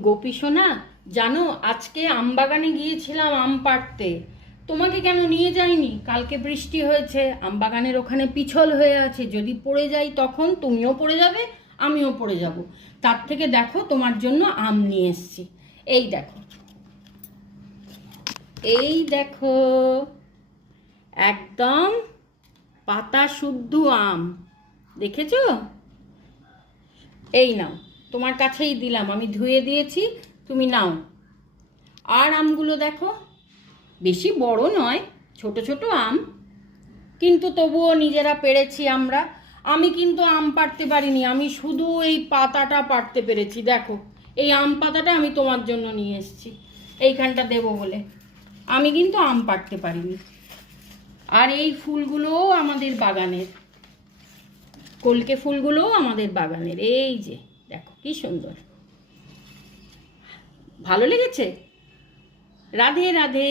গোপী সোনা, জানো আজকে আম বাগানে গিয়েছিলাম আম পাড়তে। তোমাকে কেন নিয়ে যাইনি? কালকে বৃষ্টি হয়েছে আম বাগানের ওখানে পিছল হয়ে আছে। যদি পড়ে যাই তখন তুমিও পড়ে যাবে, আমিও পড়ে যাব। তার থেকে দেখো তোমার জন্য আম নিয়ে এসছি। এই দেখো। এই দেখো। একদম পাতা শুদ্ধ আম। দেখেছ? এই নাও। তোমার কাছেই দিলাম, আমি ধুয়ে দিয়েছি, তুমি নাও। আর আমগুলো দেখো, বেশি বড় নয়, ছোট ছোট আম, কিন্তু তবুও নিজেরা পেরেছি আমরা। আমি কিন্তু আম পাড়তে পারিনি, আমি শুধু এই পাতাটা পাড়তে পেরেছি, দেখো। এই আম পাতাটা আমি তোমার জন্য নিয়ে এসেছি, এইখানটা দেবো বলে। আমি কিন্তু আম পাড়তে পারিনি। আর এই ফুলগুলোও আমাদের বাগানের, কলকে ফুলগুলোও আমাদের বাগানের, এই যে। দেখো কি সুন্দর। ভালো লেগেছে? রাধে রাধে।